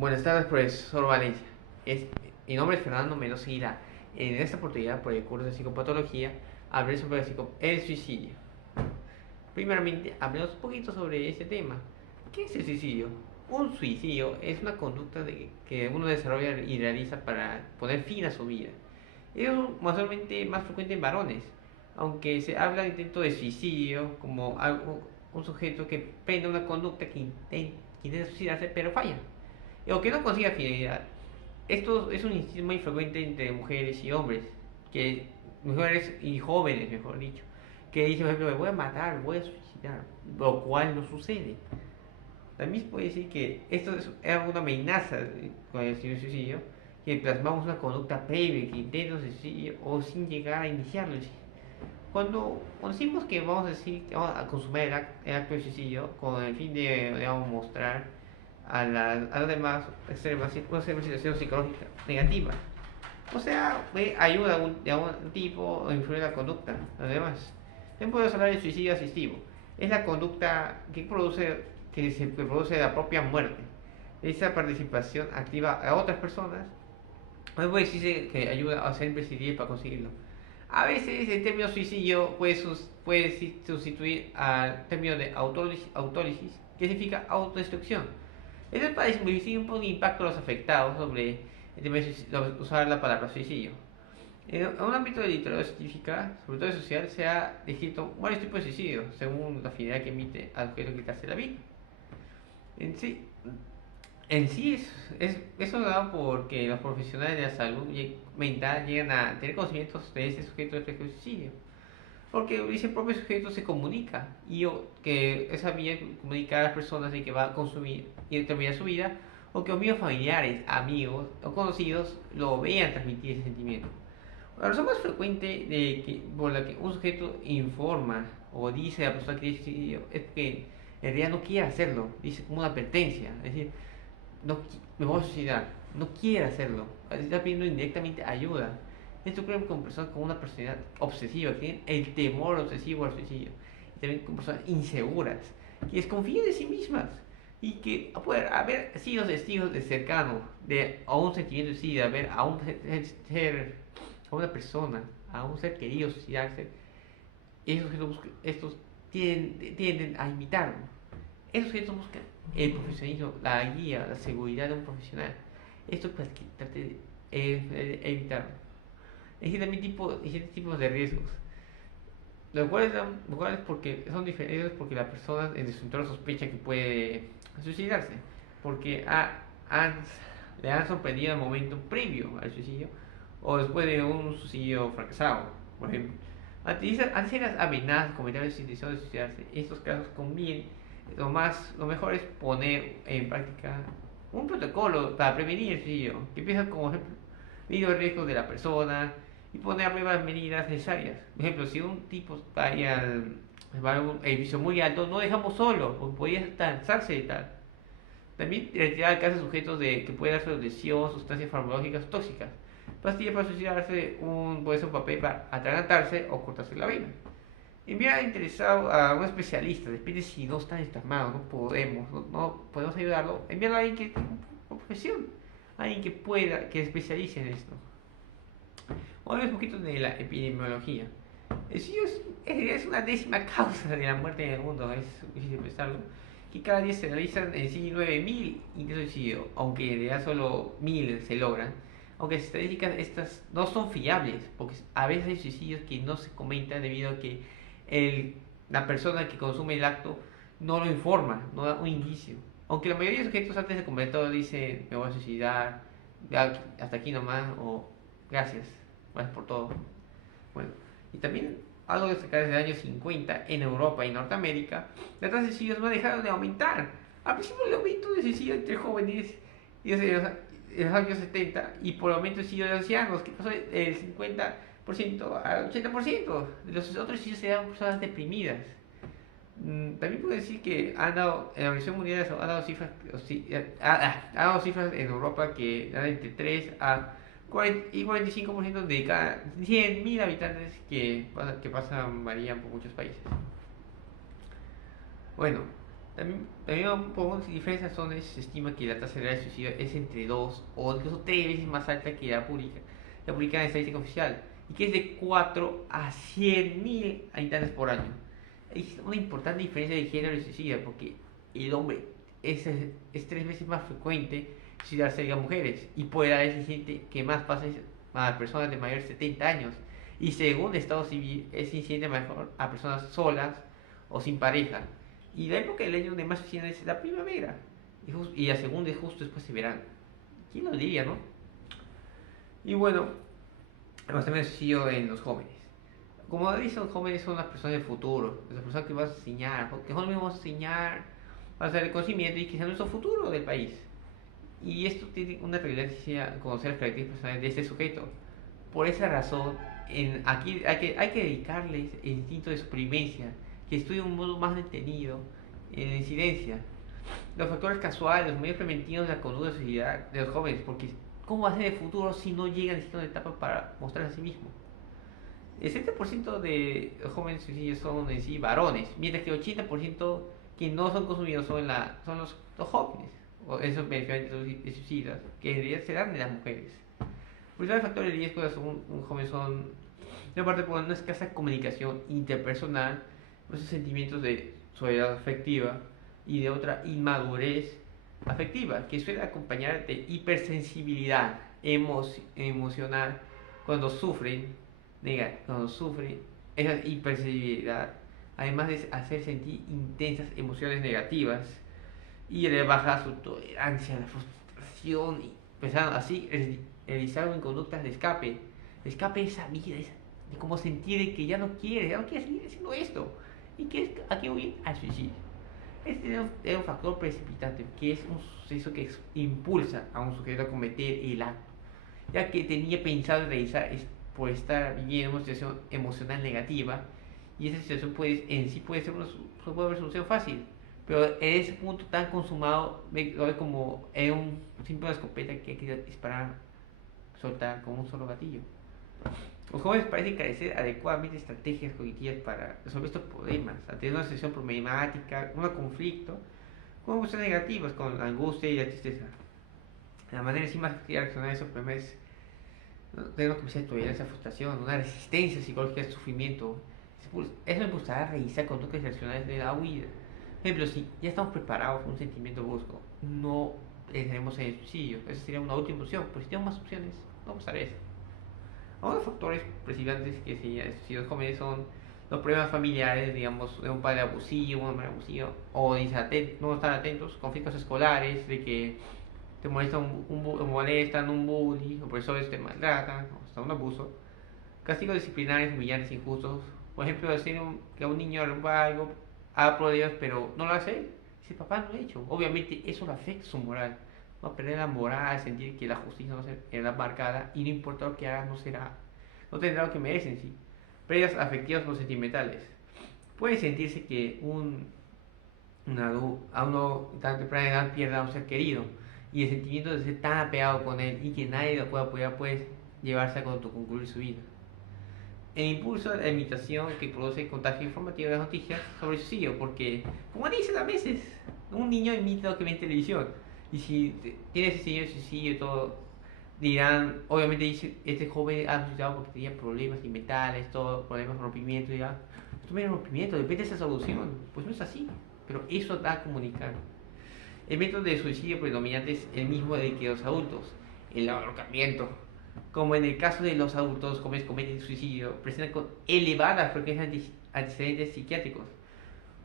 Buenas tardes, profesor Valencia. Mi nombre es Fernando Mendoza Aguilar. En esta oportunidad, por el curso de psicopatología, hablaré sobre el suicidio. Primeramente, hablemos un poquito sobre este tema. ¿Qué es el suicidio? Un suicidio es una conducta que uno desarrolla y realiza para poner fin a su vida. Es mayormente más frecuente en varones, aunque se habla de intento de suicidio como un sujeto que prende una conducta que intenta suicidarse pero falla o que no consiga fidelidad. Esto es un instinto muy frecuente entre mujeres y hombres, que mujeres y jóvenes, mejor dicho, que dicen, por ejemplo, me voy a matar, voy a suicidar, lo cual no sucede. También se puede decir que esto es una amenaza con el suicidio, que plasmamos una conducta previa que intenta un suicidio o sin llegar a iniciarlo. Cuando decimos que vamos a decir que vamos a consumir el acto de suicidio con el fin de, digamos, mostrar a los demás extremas una situación psicológica negativa. O sea, ayuda de algún tipo o influye en la conducta de los demás. También podemos hablar de suicidio asistivo. Es la conducta que produce la propia muerte. Esa participación activa a otras personas. No puede decirse que ayuda a ser imprescindible para conseguirlo. A veces el término suicidio puede sustituir al término de autólisis, que significa autodestrucción. Esto es para disminuir un poco el impacto de los afectados sobre el tema de usar la palabra suicidio. En un ámbito de literatura científica, sobre todo social, se ha descrito varios tipos de suicidio, según la finalidad que emite al sujeto que quitarse la vida. En sí, en sí eso dado porque los profesionales de la salud mental llegan a tener conocimientos de ese sujeto de suicidio. Porque ese propio sujeto se comunica y que esa vía comunica a las personas de que va a consumir y terminar su vida, o que los mismos familiares, amigos o conocidos lo vean transmitir ese sentimiento. La razón más frecuente por la que un sujeto informa o dice a la persona que tiene suicidio es que en realidad no quiere hacerlo, dice como una advertencia, es decir, no, me voy a suicidar, no quiere hacerlo, está pidiendo indirectamente ayuda. Esto ocurre con personas con una personalidad obsesiva, que tienen el temor obsesivo al suicidio, y también con personas inseguras, que desconfían de sí mismas y que pueden haber sido testigos de cercano a un sentimiento de suicidio, a ver a un ser, a una persona, a un ser querido suicidarse. Estos tienden a imitarlo. Esos sujetos buscan el profesionalismo, la guía, la seguridad de un profesional. Esto para que trate de evitarlo. Existen también distintos tipos de riesgos, lo cual es porque son diferentes porque la persona en su entorno sospecha que puede suicidarse, porque le han sorprendido el momento previo al suicidio o después de un suicidio fracasado, por ejemplo. Ante las amenazas, comentarios de intención de suicidarse, en estos casos conviene, lo mejor es poner en práctica un protocolo para prevenir el suicidio, que empieza como ejemplo, medir los riesgos de la persona y poner a prueba las medidas necesarias. Por ejemplo, si un tipo va a un edificio muy alto, no dejamos solo, porque podría cansarse de tal. También retirar al caso de sujetos que pueden dar lesión, sustancias farmacológicas tóxicas. Pastillas para suicidarse, puede ser un papel para atragantarse o cortarse la vena. Enviar al interesado a un especialista, depende si no está desarmado, no podemos ayudarlo. Enviarlo a alguien que tenga una profesión, alguien que pueda, que especialice en esto. Vamos a ver un poquito de la epidemiología. El suicidio es una décima causa de la muerte en el mundo, es difícil pensarlo. Que cada día se realizan en sí 9.000 intentos de suicidio, aunque en realidad solo 1.000 se logran. Aunque las estadísticas estas no son fiables, porque a veces hay suicidios que no se comentan debido a que la persona que consume el acto no lo informa, no da un indicio. Aunque la mayoría de sujetos antes de comentar dicen me voy a suicidar, hasta aquí nomás, o gracias, gracias por todo. Bueno, y también algo de destacar desde el año 50 en Europa y Norteamérica, las tasas de suicidios no dejaron de aumentar. Al principio el aumento de suicidio entre jóvenes y en los años 70 y por el aumento de suicidio de ancianos, que pasó del 50% al 80%. De los otros suicidios se dan personas deprimidas. También puedo decir que en la Organización Mundial han dado cifras, ha dado cifras en Europa que dan entre 3 a 45% de cada 100.000 habitantes que pasan, varían por muchos países. Bueno, También por diferencias son, se estima que la tasa real de suicidio es entre 2 o incluso 3 veces más alta que la publicada en estadística oficial, y que es de 4 a 100.000 habitantes por año. Es una importante diferencia de género y suicidio, porque el hombre es 3 veces más frecuente suicidarse a mujeres, y por edad es incidente que más pasa a personas de mayores de 70 años, y según el Estado Civil es incidente mejor a personas solas o sin pareja. Y la época del año donde más suicidan es la primavera. Y la segunda es justo después de verano. ¿Quién lo diría, no? Y bueno, además también el suicidio en los jóvenes. Como dicen, los jóvenes son las personas del futuro, las personas que vas a enseñar, que nosotros vamos a enseñar, vas a hacer el conocimiento y que sea nuestro futuro del país. Y esto tiene una relevancia conocer las características personales de este sujeto. Por esa razón, aquí hay que dedicarles el instinto de supervivencia, que estudie un modo más detenido en la incidencia. Los factores casuales, los medios preventivos de la conducta de sociedad de los jóvenes, porque ¿cómo va a ser el futuro si no llegan a una etapa para mostrarse a sí mismo? El 70% de los jóvenes suicidios son en sí varones, mientras que el 80% que no son consumidos son los jóvenes, o esos beneficiarios de suicidas, que en realidad se dan de las mujeres. Principales factores de riesgo de un joven son, de parte, por una escasa comunicación interpersonal, esos sentimientos de soledad afectiva y de otra inmadurez afectiva, que suele acompañar de hipersensibilidad emocional cuando sufren, cuando sufren esa hipersensibilidad, además de hacer sentir intensas emociones negativas y le baja su tolerancia a la frustración y pensando así realizaron conductas de escape. Escape esa vida, de cómo sentir que ya no quiere seguir haciendo esto. ¿Y que es a qué voy? Al suicidio. Este es un factor precipitante, que es un suceso que impulsa a un sujeto a cometer el acto, ya que tenía pensado realizar por estar viviendo una situación emocional negativa, y esa situación en sí puede ser puede haber solución fácil, pero en ese punto tan consumado lo ve como en un simple escopeta que hay que disparar, soltar con un solo gatillo. Los jóvenes parecen carecer adecuadamente de estrategias cognitivas para resolver estos problemas, al tener una situación problemática, un conflicto, con emociones negativas, con la angustia y la tristeza. La manera en sí más efectiva de reaccionar a esos problemas es tener una capacidad de tolerancia a frustración, una resistencia psicológica al sufrimiento. Eso impulsará a realizar conductas reaccionarias de la huida. Por ejemplo, si ya estamos preparados por un sentimiento brusco, no entraremos en el suicidio. Esa sería una última opción, pero si tenemos más opciones, vamos a eso. Otros factores precipitantes que si los jóvenes son los problemas familiares, digamos, de un padre abusivo, una madre abusiva, o no estar atentos, conflictos escolares, de que te molestan un bully, o profesores te maltratan, o hasta un abuso, castigos disciplinarios humillantes, injustos, por ejemplo, decir que a un niño rompa algo, haga problemas, pero no lo hace, si papá no lo ha hecho, obviamente eso le afecta su moral. Va a perder la moral, sentir que la justicia no será marcada y no importa lo que haga, no tendrá lo que merecen, sí. Pérdidas afectivas o sentimentales. Puede sentirse que a uno tan temprana edad pierda a un ser querido, y el sentimiento de ser tan apegado con él y que nadie lo pueda apoyar puede llevarse a concluir su vida. El impulso de la imitación que produce el contagio informativo de las noticias sobre el suicidio, porque, como dicen a veces, un niño imita lo que ve en televisión. Y si tiene ese señor suicidio y todo, dirán, obviamente dice, este joven ha suicidado porque tenía problemas mentales, todo, problemas de rompimiento, y dirán, esto me rompimiento, depende de esa solución. Pues no es así, pero eso da a comunicar. El método de suicidio predominante es el mismo del que los adultos, el ahorcamiento. Como en el caso de los adultos jóvenes cometen suicidio, presentan con elevada frecuencia antecedentes psiquiátricos.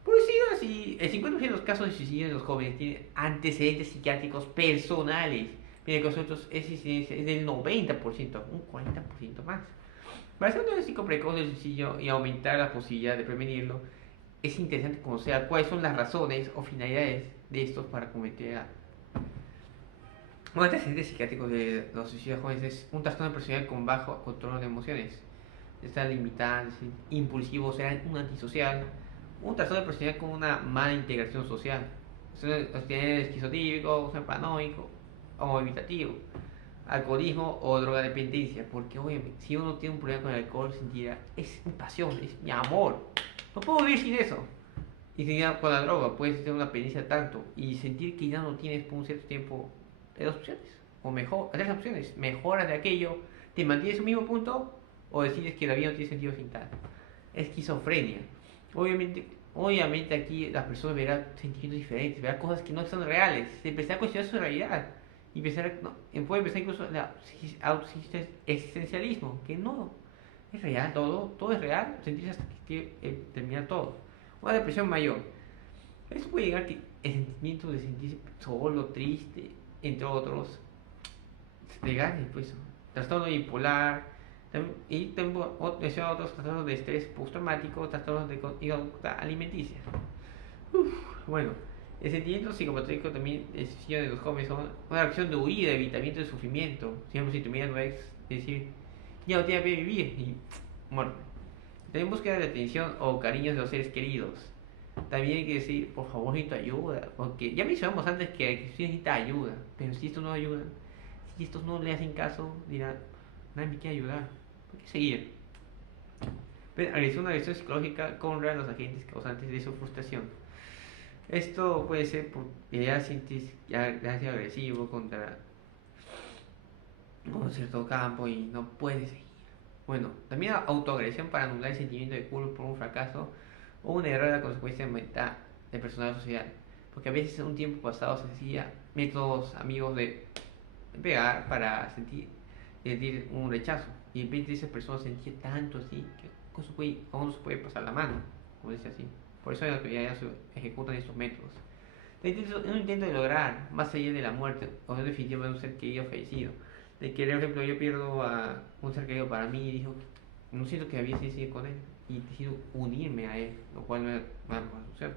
Por decirlo así, el 50% de los casos de suicidio de los jóvenes tienen antecedentes psiquiátricos personales, mientras que los otros esa incidencia es del 90%, un 40% más. Para hacer un diagnóstico precoz del suicidio y aumentar la posibilidad de prevenirlo, es interesante conocer cuáles son las razones o finalidades de estos para cometer un antecedente psiquiátrico de los suicidios jóvenes. Es un trastorno de personalidad con bajo control de emociones. Está limitado, impulsivo, será un antisocial, un trastorno de personalidad con una mala integración social. Tiene esquizotípico, paranoico o evitativo, alcoholismo o drogadependencia. Porque obviamente, si uno tiene un problema con el alcohol, sentirá, es mi pasión, es mi amor. No puedo vivir sin eso. Y si ya con la droga puedes tener una experiencia tanto y sentir que ya no tienes por un cierto tiempo de dos opciones. O mejor, tres opciones. Mejoras de aquello, te mantienes en un mismo punto o decides que la vida no tiene sentido sin tal. Esquizofrenia. Obviamente aquí las personas verán sentimientos diferentes, verán cosas que no son reales. Se empezará a cuestionar su realidad. Y puede empezar incluso el existencialismo, que no es real todo es real, sentirse hasta que termina todo. Una depresión mayor. Eso puede llegar a que el sentimiento de sentirse solo, triste, entre otros, le gane, pues. Trastorno bipolar, y tengo otros trastornos de estrés postraumático, trastornos de conducta alimenticia. Bueno, el sentimiento psicopatológico también es de los jóvenes son una reacción de huida, evitamiento de sufrimiento. Siempre si tu no es decir, ya no tiene que vivir y muerte. También búsqueda de atención o cariños de los seres queridos. También hay que decir, por favor, necesito ayuda. Porque ya mencionamos antes que sí necesita ayuda. Pero si estos no ayudan, si estos no le hacen caso, dirán, nadie me quiere ayudar. ¿Por qué seguir? Realizó una agresión psicológica contra los agentes causantes de su frustración. Esto puede ser porque ya sientes ya sido agresivo contra un cierto campo y no puedes seguir. Bueno, también la autoagresión para anular el sentimiento de culpa por un fracaso o un error a consecuencia mental de personal social. Porque a veces en un tiempo pasado se hacía métodos amigos de pegar para sentir un rechazo. Y en vez de esa persona sentía tanto así que aún no se puede pasar la mano, como dice así. Por eso en la actualidad ya se ejecutan estos métodos. Un intento de lograr, más allá de la muerte o de definitivamente de un ser querido fallecido. De que, por ejemplo, yo pierdo a un ser querido para mí y dijo, no siento que había sido con él y decido unirme a él, lo cual no es una solución.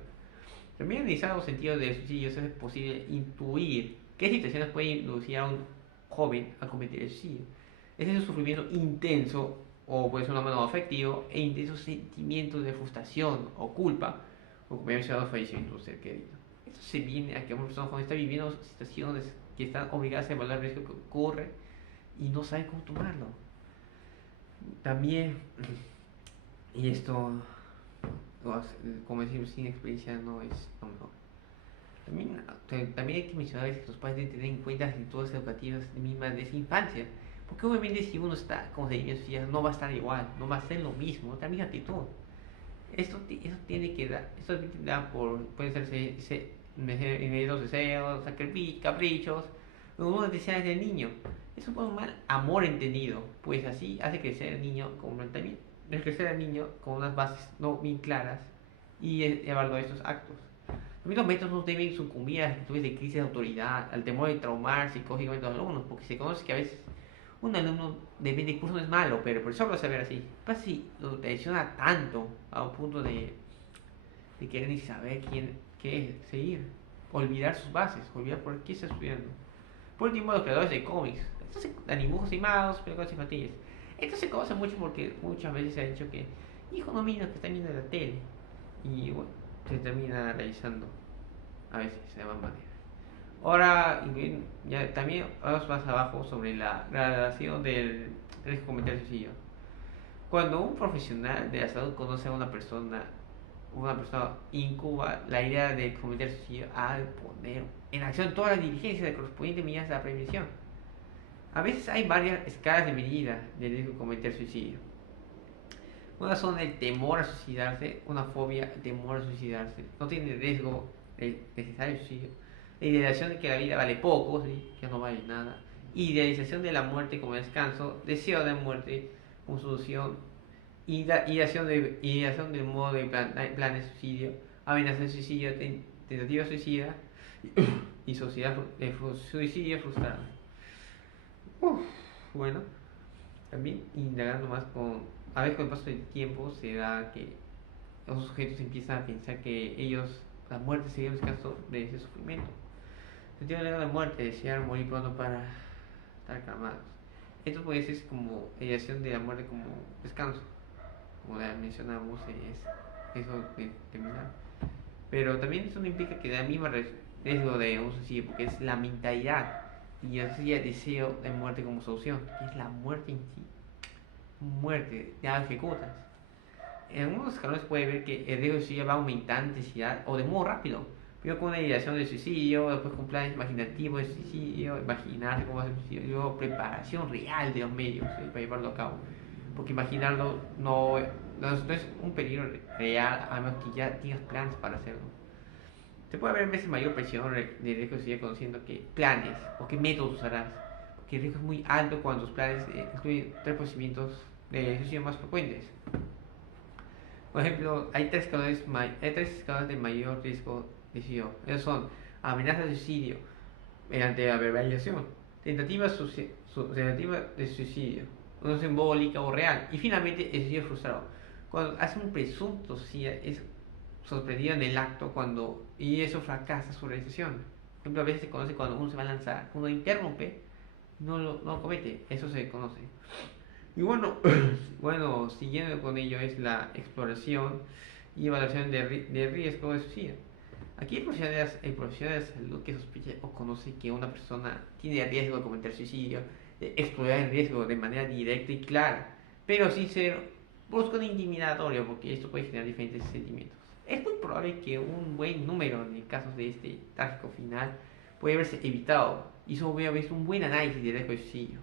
También analizar los sentidos de suicidio, es posible intuir qué situaciones pueden inducir a un joven a cometer el suicidio. Ese es un sufrimiento intenso o puede ser un momento afectivo e intensos sentimientos de frustración o culpa o como ya mencionado fallecimiento de un ser querido. Esto se viene a que una persona joven está viviendo situaciones que están obligadas a evaluar el riesgo que ocurre y no saben cómo tomarlo. También, y esto, como decimos, sin experiencia no es lo mejor. También hay que mencionar que los padres deben tener en cuenta las actitudes educativas mismas de esa infancia. Porque obviamente si uno está con sentimientos no va a estar igual, no va a ser lo mismo, otra misma actitud. Esto tiene que dar, esto da por, puede ser los deseos, caprichos, uno necesidades del niño. Eso fue un mal amor entendido, pues así hace crecer el niño también, crecer al niño con unas bases no bien claras y evaluar estos actos. También los métodos no deben sucumbir a actitudes de crisis de autoridad, al temor de traumar psicológicamente a los alumnos, porque se conoce que a veces un alumno de curso no es malo, pero el profesor lo va a saber así. ¿Qué pasa si lo tensiona tanto a un punto de querer ni saber qué seguir? Olvidar sus bases, olvidar por qué está estudiando. Por último, los creadores de cómics. Estos dan dibujos animados, películas infantiles. Esto se conoce mucho porque muchas veces se ha dicho que, hijo, no mira que está viendo la tele. Y bueno, se termina realizando a veces de esa manera. Ahora, ya, también vamos más abajo sobre la gradación del riesgo de cometer suicidio. Cuando un profesional de la salud conoce a una persona incuba la idea de cometer suicidio al poner en acción todas las diligencias de correspondientes medidas de la prevención. A veces hay varias escalas de medida del riesgo de cometer suicidio. Una son el temor a suicidarse, una fobia, el temor a suicidarse. No tiene riesgo necesario de suicidio. La idealización de que la vida vale poco, ¿sí? Que no vale nada. Idealización de la muerte como descanso, deseo de muerte como solución, ideación del modo de plan de suicidio, amenaza de suicidio, tentativa suicida y suicidio frustrado. Bueno, también indagando más a veces con el paso del tiempo se da que los sujetos empiezan a pensar que la muerte sería un descanso de ese sufrimiento. Sentido de la muerte, desear morir pronto para estar calmados. Esto puede ser como ideación de la muerte como descanso, como ya mencionamos, es eso de terminar. Pero también eso no implica que da el mismo riesgo de un suicidio, porque es la mentalidad y eso sería deseo de muerte como solución, que es la muerte en sí. Muerte, ya lo ejecutas. en algunos escalones puede ver que el riesgo de suicidio va a aumentar en intensidad o de modo rápido. Primero con una ideación de suicidio, después con planes imaginativos de suicidio, imaginar cómo hacer suicidio, y luego preparación real de los medios para llevarlo a cabo. Porque imaginarlo no es un peligro real, a menos que ya tengas planes para hacerlo. Se puede haber veces mayor presión de riesgo de suicidio conociendo qué planes o qué métodos usarás. Porque el riesgo es muy alto cuando tus planes incluyen tres procedimientos de suicidio más frecuentes. Por ejemplo, hay tres escalones de mayor riesgo de suicidio. Esos son amenaza de suicidio mediante la verbalización, tentativa de suicidio, no simbólica o real, y finalmente el suicidio frustrado. Cuando hace un presunto suicidio es sorprendido en el acto y eso fracasa su realización. Por ejemplo, a veces se conoce cuando uno se va a lanzar, uno interrumpe, no lo comete, eso se conoce. Y bueno, bueno, siguiendo con ello es la exploración y evaluación de riesgo de suicidio. Aquí hay profesionales de salud que sospechan o conocen que una persona tiene riesgo de cometer suicidio, de explorar el riesgo de manera directa y clara, pero sin ser brusco ni intimidatorio, porque esto puede generar diferentes sentimientos. Es muy probable que un buen número de casos de este trágico final puede haberse evitado, y eso hubiera visto un buen análisis del riesgo de suicidio.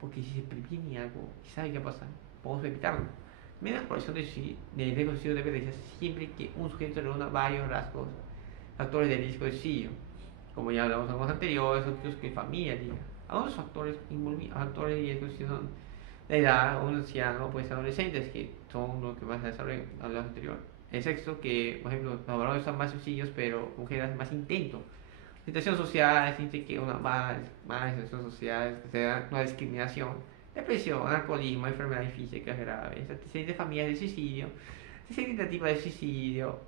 Porque si se previene algo y sabe qué pasa, podemos evitarlo. Menos exploración de riesgo de suicidio debe realizarse siempre que un sujeto reúna varios rasgos, factores de riesgo de suicidio, como ya hablamos en los anteriores, o incluso que familia diga. Algunos factores de riesgo de suicidio son la edad, un anciano, pues adolescentes, que son los que más se desarrollan, hablamos anterior. El sexo, que por ejemplo los varones son más suicidios, pero mujeres más intentos. Situación social, siente que una mala situación social, que sea una discriminación, depresión, alcoholismo, enfermedades físicas graves, antecedentes de familias de suicidio, tentativa de suicidio,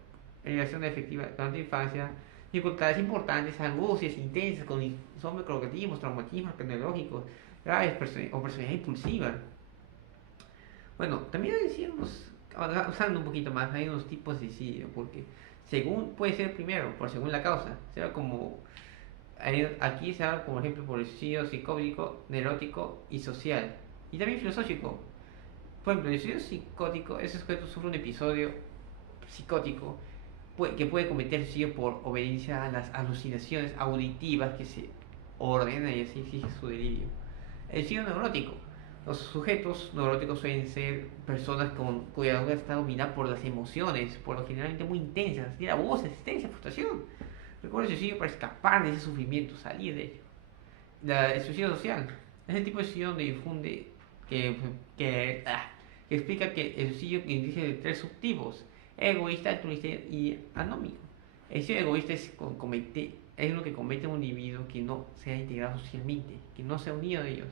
relación efectiva durante la infancia, dificultades importantes, angustias intensas con insomnio, cromatismos, traumatismos cronológicos graves o personalidad impulsiva. Bueno, también decíamos, usando un poquito más, hay unos tipos de suicidio, porque según puede ser primero, según la causa, sea como aquí se habla como ejemplo por el suicidio psicótico, neurótico y social, y también filosófico. Por ejemplo, el suicidio psicótico, ese sujeto sufre un episodio psicótico que puede cometer suicidio por obediencia a las alucinaciones auditivas que se ordenan y así exige su delirio. El suicidio neurótico. Los sujetos neuróticos suelen ser personas cuya conducta está dominada por las emociones, por lo generalmente muy intensas, la voz, existencia, frustración. Recuerda el suicidio para escapar de ese sufrimiento, salir de ello. El suicidio social es el tipo de suicidio donde difunde que, que, que explica que el suicidio indica de tres subtipos: egoísta, altruista y anómico. El suicidio egoísta es lo que comete un individuo que no se ha integrado socialmente, que no se ha unido a ellos.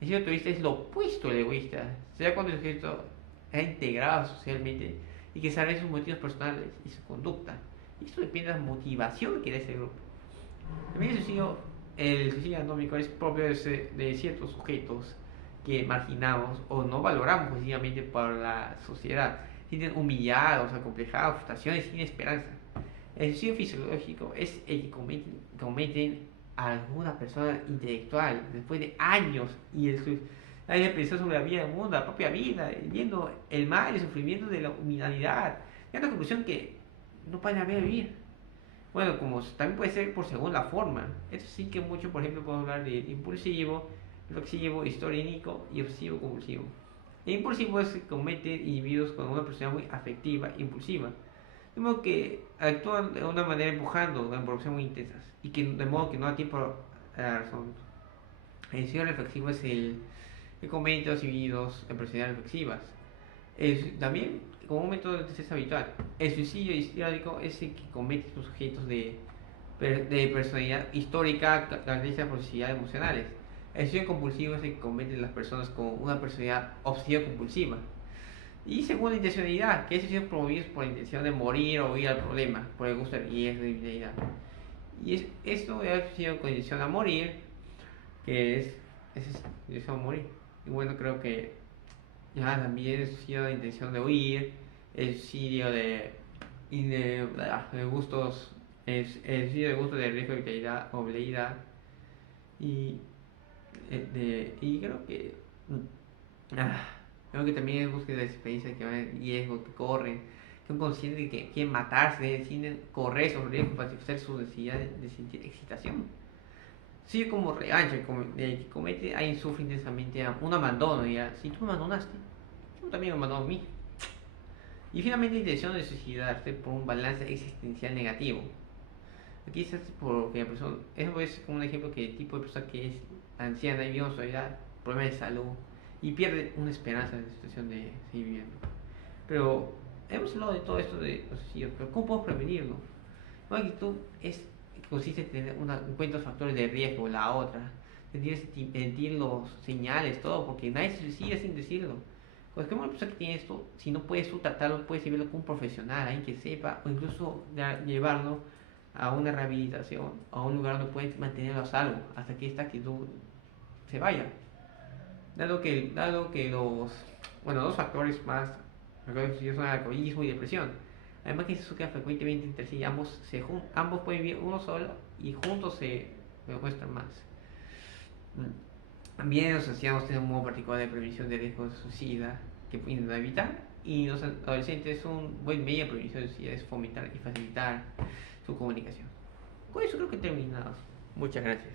El suicidio altruista es lo opuesto al egoísta, sea cuando el sujeto ha integrado socialmente y que sabe sus motivos personales y su conducta. Y esto depende de la motivación que da ese grupo. También el suicidio anómico es propio de ciertos sujetos que marginamos o no valoramos positivamente para la sociedad. Sienten humillados, acomplejados, frustraciones sin esperanza. El suicidio fisiológico es el que cometen a alguna persona intelectual después de años y hay pensado sobre la vida del mundo, la propia vida, viendo el mal y el sufrimiento de la humanidad. Y a la conclusión que no pueden haber vivir. Bueno, como también puede ser por según la forma. Esto sí que mucho, por ejemplo, podemos hablar de impulsivo, reflexivo, histriónico y obsesivo compulsivo. El impulsivo es que comete individuos con una personalidad muy afectiva e impulsiva, de modo que actúan de una manera empujando, en proporciones muy intensas, y que de modo que no da tiempo a la razón. El suicidio reflexivo es el que comete los individuos en personalidades reflexivas. También, como un método de defensa habitual, el suicidio histórico es el que comete los sujetos de personalidad histórica características por necesidades emocionales. El suicidio compulsivo es el que cometen las personas con una personalidad obsesiva compulsiva. Y según la intencionalidad, que es suicidio promovido por la intención de morir o huir al problema, por el gusto y la debilidad. Y esto es suicidio con intención a morir, que es intención a morir. Y bueno, creo que ya también el suicidio de intención de huir, el suicidio de gustos, el suicidio de gusto de riesgo de vitalidad o veleidad. Y creo que Creo que también es búsqueda de experiencia que van en riesgo, que corren, que son conscientes de que quieren matarse, deciden correr esos riesgos para satisfacer su necesidad de sentir excitación. Sí, como revancha, que comete, alguien sufre intensamente un abandono, ya, si tú me abandonaste, tú también me abandonó a mí. Y finalmente, la intención de suicidarse por un balance existencial negativo. Aquí se hace porque la persona, eso es como un ejemplo que el tipo de persona que es anciana y vive en soledad, problemas de salud y pierde una esperanza de la situación de seguir viviendo. Pero hemos hablado de todo esto de los suicidios, pero ¿cómo podemos prevenirlo? Una actitud consiste en tener en cuenta los factores de riesgo, la otra, sentir los señales, todo, porque nadie se suicida sin decirlo. Pues como una persona que tiene esto, si no puedes tú tratarlo, puedes llevarlo con un profesional, alguien que sepa, o incluso llevarlo a una rehabilitación, a un lugar donde puedes mantenerlo a salvo, hasta que esta actitud se vaya. Dado que dos factores más reconocidos son el alcoholismo y depresión. Además que se sucede frecuentemente entre sí, ambos pueden vivir uno solo y juntos se demuestran más. También los ancianos tienen un modo particular de prevención de riesgos de suicida que pueden evitar, y los adolescentes un buen medio de prevención de suicida es fomentar y facilitar su comunicación. Con eso creo que he terminado. Muchas gracias.